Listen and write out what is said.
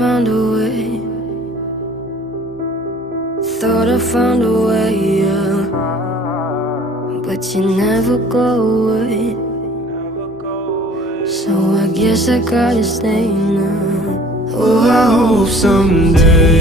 found a way. Thought I found a way, yeah. But you never go away. So I guess I gotta stay now. Oh, I hope someday